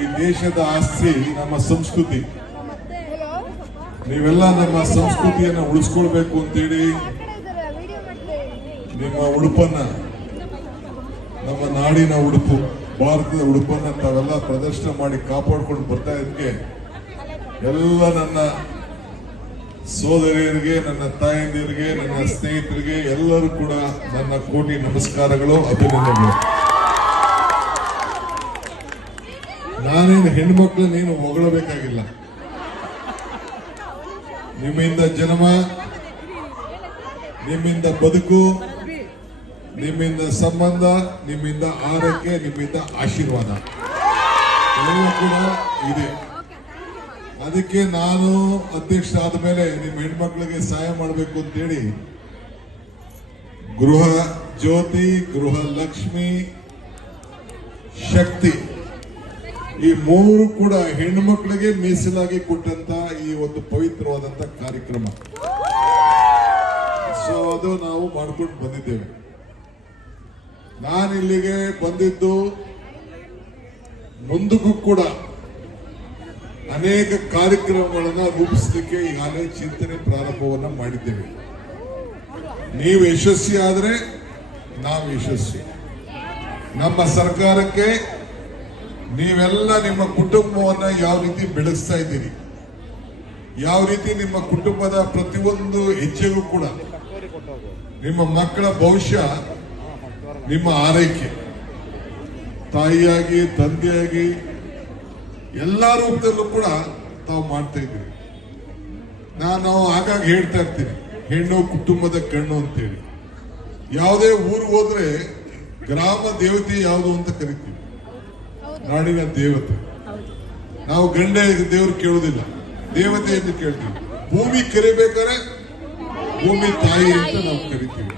ಈ ದೇಶದ ಆಸ್ತಿ ನಮ್ಮ ಸಂಸ್ಕೃತಿ. ನೀವೆಲ್ಲ ನಮ್ಮ ಸಂಸ್ಕೃತಿಯನ್ನು ಉಳಿಸ್ಕೊಳ್ಬೇಕು ಅಂತೇಳಿ ನಿಮ್ಮ ಉಡುಪನ್ನ, ನಮ್ಮ ನಾಡಿನ ಉಡುಪು, ಭಾರತದ ಉಡುಪನ್ನ ತಾವೆಲ್ಲ ಪ್ರದರ್ಶನ ಮಾಡಿ ಕಾಪಾಡ್ಕೊಂಡು ಬರ್ತಾ ಇದಕ್ಕೆ ಎಲ್ಲ ನನ್ನ ಸೋದರಿಯರಿಗೆ, ನನ್ನ ತಾಯಂದಿರಿಗೆ, ನನ್ನ ಸ್ನೇಹಿತರಿಗೆ ಎಲ್ಲರೂ ಕೂಡ ನನ್ನ ಕೋಟಿ ನಮಸ್ಕಾರಗಳು, ಅಭಿನಂದನೆಗಳು. ನಾನೇನು ಹೆಣ್ಮಕ್ಳನ್ನೇನು ಹೊಗಳಬೇಕಾಗಿಲ್ಲ. ನಿಮ್ಮಿಂದ ಜನ್ಮ, ನಿಮ್ಮಿಂದ ಬದುಕು, ನಿಮ್ಮಿಂದ ಸಂಬಂಧ, ನಿಮ್ಮಿಂದ ಆರೈಕೆ, ನಿಮ್ಮಿಂದ ಆಶೀರ್ವಾದ ಎಲ್ಲವೂ ಕೂಡ ಇದೆ. ಅದಕ್ಕೆ ನಾನು ಅಧ್ಯಕ್ಷ ಆದ ಮೇಲೆ ನಿಮ್ಮ ಹೆಣ್ಮಕ್ಳಿಗೆ ಸಹಾಯ ಮಾಡಬೇಕು ಅಂತೇಳಿ ಗೃಹ ಜ್ಯೋತಿ, ಗೃಹ ಲಕ್ಷ್ಮಿ, ಶಕ್ತಿ ಈ ಮೂರು ಕೂಡ ಹೆಣ್ಣುಮಕ್ಕಳಿಗೆ ಮೀಸಲಾಗಿ ಕೊಟ್ಟಂತ ಈ ಒಂದು ಪವಿತ್ರವಾದಂತ ಕಾರ್ಯಕ್ರಮ. ಸೊ ಅದು ನಾವು ಮಾಡ್ಕೊಂಡು ಬಂದಿದ್ದೇವೆ. ನಾನು ಇಲ್ಲಿಗೆ ಬಂದಿದ್ದು ಮುಂದಕ್ಕೂ ಕೂಡ ಅನೇಕ ಕಾರ್ಯಕ್ರಮಗಳನ್ನು ರೂಪಿಸಲಿಕ್ಕೆ ಈಗಾಗಲೇ ಚಿಂತನೆ ಪ್ರಾರಂಭವನ್ನ ಮಾಡಿದ್ದೇವೆ. ನೀವು ಯಶಸ್ವಿ ಆದ್ರೆ ನಾವು ಯಶಸ್ವಿ. ನಮ್ಮ ಸರ್ಕಾರಕ್ಕೆ ನೀವೆಲ್ಲ ನಿಮ್ಮ ಕುಟುಂಬವನ್ನ ಯಾವ ರೀತಿ ಬೆಳೆಸ್ತಾ ಇದ್ದೀರಿ, ಯಾವ ರೀತಿ ನಿಮ್ಮ ಕುಟುಂಬದ ಪ್ರತಿಯೊಂದು ಹೆಜ್ಜೆಗೂ ಕೂಡ ನಿಮ್ಮ ಮಕ್ಕಳ ಭವಿಷ್ಯ, ನಿಮ್ಮ ಆರೈಕೆ, ತಾಯಿಯಾಗಿ, ತಂದೆಯಾಗಿ ಎಲ್ಲಾ ರೂಪದಲ್ಲೂ ಕೂಡ ತಾವು ಮಾಡ್ತಾ ಇದ್ದೀರಿ. ನಾನು ಆಗಾಗ ಹೇಳ್ತಾ ಇರ್ತೀನಿ, ಹೆಣ್ಣು ಕುಟುಂಬದ ಕಣ್ಣು ಅಂತೇಳಿ. ಯಾವುದೇ ಊರಿಗೆ ಹೋದ್ರೆ ಗ್ರಾಮ ದೇವತೆ ಯಾವುದು ಅಂತ ಕರಿತೀವಿ, ನಾಡಿನ ದೇವತೆ. ನಾವು ಗಂಡ ದೇವರು ಕೇಳುವುದಿಲ್ಲ, ದೇವತೆ ಎಂದು ಕೇಳ್ತೀವಿ. ಭೂಮಿ ಕರಿಬೇಕಾದ್ರೆ ಭೂಮಿ ತಾಯಿ ಅಂತ ನಾವು ಕರಿತೀವಿ.